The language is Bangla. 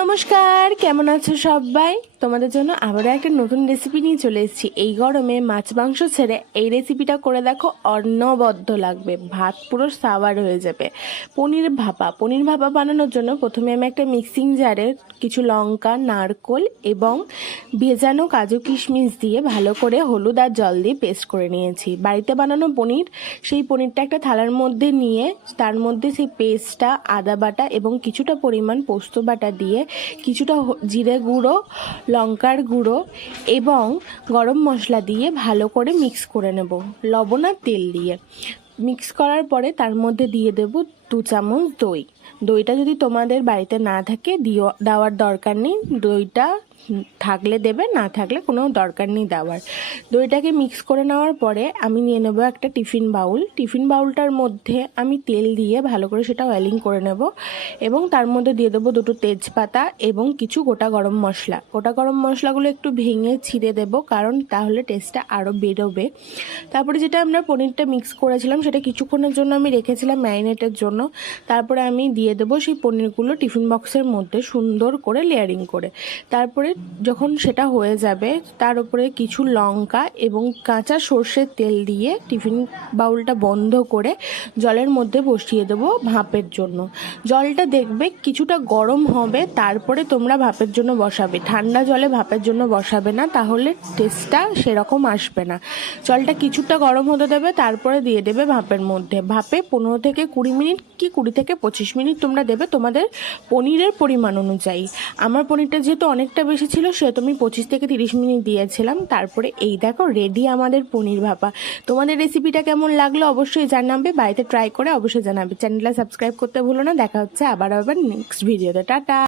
নমস্কার, কেমন আছো সবাই? তোমাদের জন্য আবারও একটা নতুন রেসিপি নিয়ে চলে এসেছি। এই গরমে মাছ মাংস ছেড়ে এই রেসিপিটা করে দেখো, অন্নবদ্য লাগবে, ভাত পুরো সাওয়ার হয়ে যাবে। পনির ভাপা বানানোর জন্য প্রথমে আমি একটা মিক্সিং জারে কিছু লঙ্কা, নারকোল এবং ভেজানো কাজু কিশমিশ দিয়ে ভালো করে হলুদ আর জল দিয়ে পেস্ট করে নিয়েছি। বাড়িতে বানানো পনির, সেই পনিরটা একটা থালার মধ্যে নিয়ে তার মধ্যে সেই পেস্টটা, আদা বাটা এবং কিছুটা পরিমাণ পোস্ত বাটা দিয়ে কিছুটা জিরে গুঁড়ো, লঙ্কার গুঁড়ো এবং গরম মশলা দিয়ে ভালো করে মিক্স করে নেব, লবণ আর তেল দিয়ে। মিক্স করার পরে তার মধ্যে দিয়ে দেব 2 চামচ দই। দইটা যদি তোমাদের বাড়িতে না থাকে দেওয়ার দরকার নেই, দইটা থাকলে দেবে, না থাকলে কোনো দরকার নেই দেওয়ার। দইটাকে মিক্স করে নেওয়ার পরে আমি নিয়ে নেব একটা টিফিন বাউলটার মধ্যে আমি তেল দিয়ে ভালো করে সেটা অয়েলিং করে নেব এবং তার মধ্যে দিয়ে দেবো 2টো তেজপাতা এবং কিছু গোটা গরম মশলাগুলো একটু ভেঙে ছিঁড়ে দেবো, কারণ তাহলে টেস্টটা আরও বেরোবে। তারপরে যেটা আমরা পনিরটা মিক্স করেছিলাম সেটা কিছুক্ষণের জন্য আমি রেখেছিলাম ম্যারিনেটের জন্য। তারপরে আমি দিয়ে দেবো সেই পনিরগুলো টিফিন বক্সের মধ্যে সুন্দর করে লেয়ারিং করে। তারপরে যখন সেটা হয়ে যাবে তার উপরে কিছু লঙ্কা এবং কাঁচা সর্ষের তেল দিয়ে টিফিন বাউলটা বন্ধ করে জলের মধ্যে বসিয়ে দেবো ভাপের জন্য। জলটা দেখবে কিছুটা গরম হবে, তারপরে তোমরা ভাপের জন্য বসাবে। ঠান্ডা জলে ভাপের জন্য বসাবে না, তাহলে টেস্টটা সেরকম আসবে না। জলটা কিছুটা গরম হতে দেবে, তারপরে দিয়ে দেবে ভাপের মধ্যে। ভাপে 15 থেকে 20 মিনিট কি 20 থেকে 25 মিনিট তোমরা দেবে তোমাদের পনিরের পরিমাণ অনুযায়ী। আমার পনিরটা যেহেতু অনেকটা বেশি ছিল সেহেতু আমি 25 থেকে 30 মিনিট দিয়েছিলাম। তারপরে এই দেখো রেডি আমাদের পনির ভাপা। তোমাদের রেসিপিটা কেমন লাগলো অবশ্যই জানাবে, বাড়িতে ট্রাই করে অবশ্যই জানাবে। চ্যানেলটা সাবস্ক্রাইব করতে ভুলো না। দেখা হচ্ছে আবার নেক্সট ভিডিওতে। টাটা।